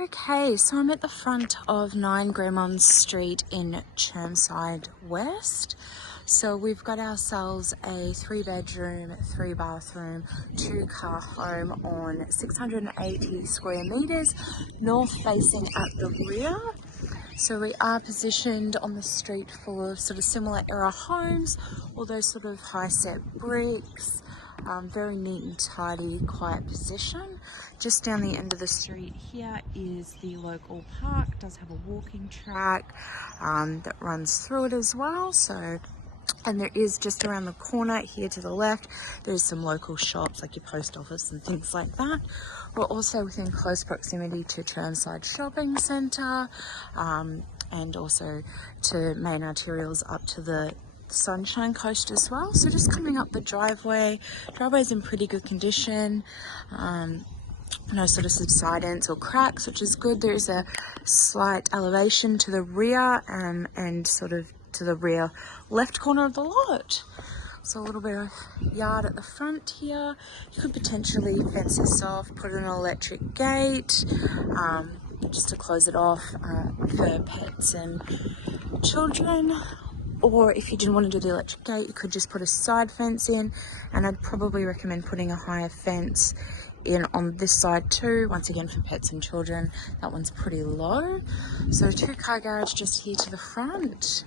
Okay, so I'm at the front of 9 Graymond Street in Chermside West. So we've got ourselves a 3-bedroom, 3-bathroom, 2-car home on 680 square meters, north facing at the rear. So we are positioned on the street full of sort of similar era homes, all those sort of high set bricks, very neat and tidy, quiet position. Just down the end of the street here is the local park. It does have a walking track that runs through it as well. And there is just around the corner here to the left, there's some local shops like your post office and things like that. We're also within close proximity to Chermside Shopping Centre and also to main arterials up to the Sunshine Coast as well. So just coming up the driveway's in pretty good condition. No sort of subsidence or cracks, which is good. There is a slight elevation to the rear and sort of to the rear left corner of the lot. So a little bit of yard at the front here. You could potentially fence this off, put in an electric gate just to close it off for pets and children. Or if you didn't want to do the electric gate, you could just put a side fence in, and I'd probably recommend putting a higher fence in on this side too, once again for pets and children. That one's pretty low. So 2-car garage just here to the front.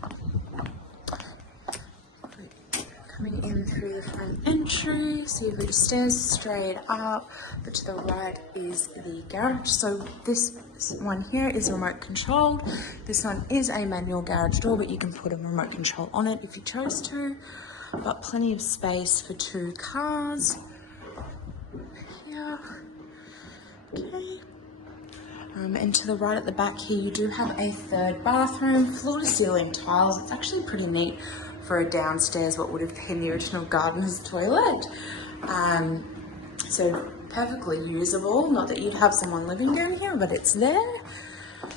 Coming in through the front entry, so you've got your stairs straight up, but to the right is the garage. So this one here is remote controlled. This one is a manual garage door, but you can put a remote control on it if you chose to. But plenty of space for 2 cars. Here. Okay. And to the right at the back here, you do have a 3rd bathroom, floor-to-ceiling tiles. It's actually pretty neat for a downstairs, what would have been the original gardener's toilet. So perfectly usable. Not that you'd have someone living down here, but it's there.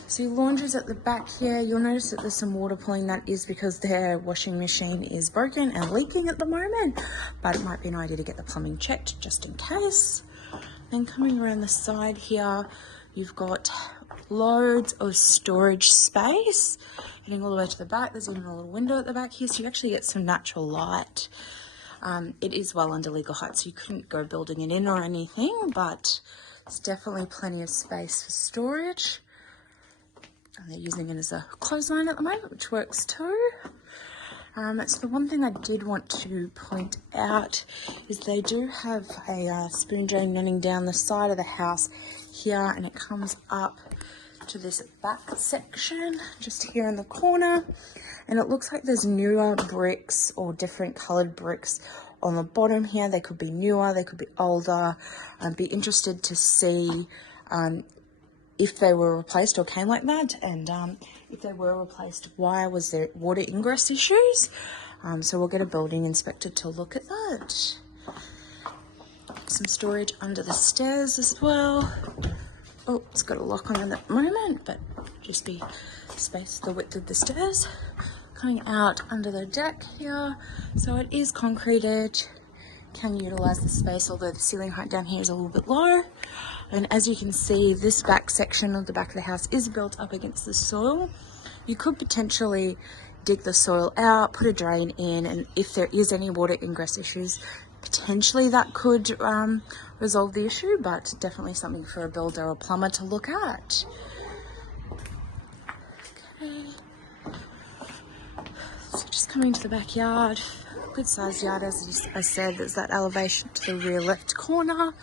So your laundry's at the back here. You'll notice that there's some water pulling. That is because their washing machine is broken and leaking at the moment, but it might be an idea to get the plumbing checked just in case. Then coming around the side here, you've got loads of storage space. Heading all the way to the back, there's even a little window at the back here, so you actually get some natural light. It is well under legal height, so you couldn't go building it in or anything, but it's definitely plenty of space for storage. And they're using it as a clothesline at the moment, which works too. So the one thing I did want to point out is they do have a spoon drain running down the side of the house here, and it comes up to this back section just here in the corner, and it looks like there's newer bricks or different colored bricks on the bottom here. They could be newer, they could be older. I'd be interested to see if they were replaced or came like that, and if they were replaced, why was there water ingress issues. So we'll get a building inspector to look at that. Some storage under the stairs as well. Oh, it's got a lock on it at the moment, but just be space the width of the stairs. Coming out under the deck here, so it is concreted. Can utilize the space, although the ceiling height down here is a little bit low. And as you can see, this back section of the back of the house is built up against the soil. You could potentially dig the soil out, put a drain in, and if there is any water ingress issues, potentially that could resolve the issue, but definitely something for a builder or plumber to look at. Okay. So just coming to the backyard, good sized yard, as I said. There's that elevation to the rear left corner.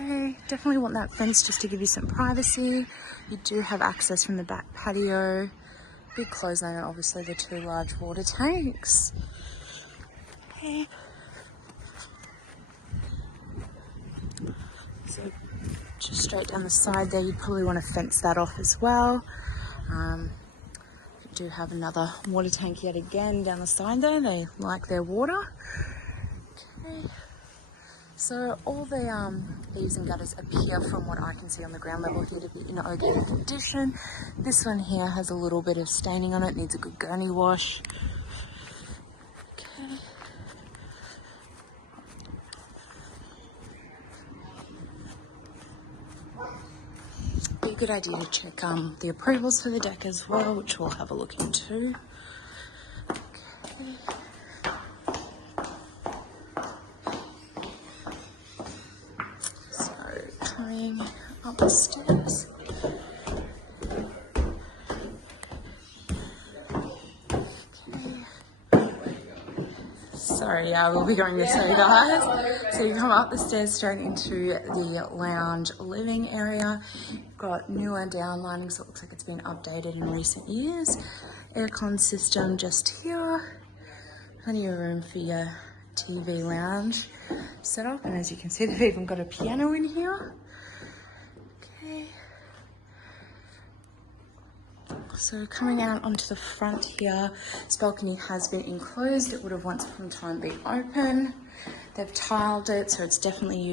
Okay, definitely want that fence just to give you some privacy. You do have access from the back patio, big clothesline, and obviously the 2 large water tanks. Okay. So just straight down the side there, you'd probably want to fence that off as well. You do have another water tank yet again down the side there. They like their water. Okay. So all the eaves and gutters appear, from what I can see on the ground level here, to be in okay condition. This one here has a little bit of staining on it, needs a good gurney wash. Okay. Big good idea to check the approvals for the deck as well, which we'll have a look into. Okay. So coming up the stairs. Sorry, we'll be going this way, guys. So you come up the stairs straight into the lounge living area. Got newer downlighting, so it looks like it's been updated in recent years. Aircon system just here. Plenty of room for your TV lounge setup, and as you can see, they've even got a piano in here. Okay. So coming out onto the front here, this balcony has been enclosed. It would have once upon a time been open. They've tiled it, so it's definitely used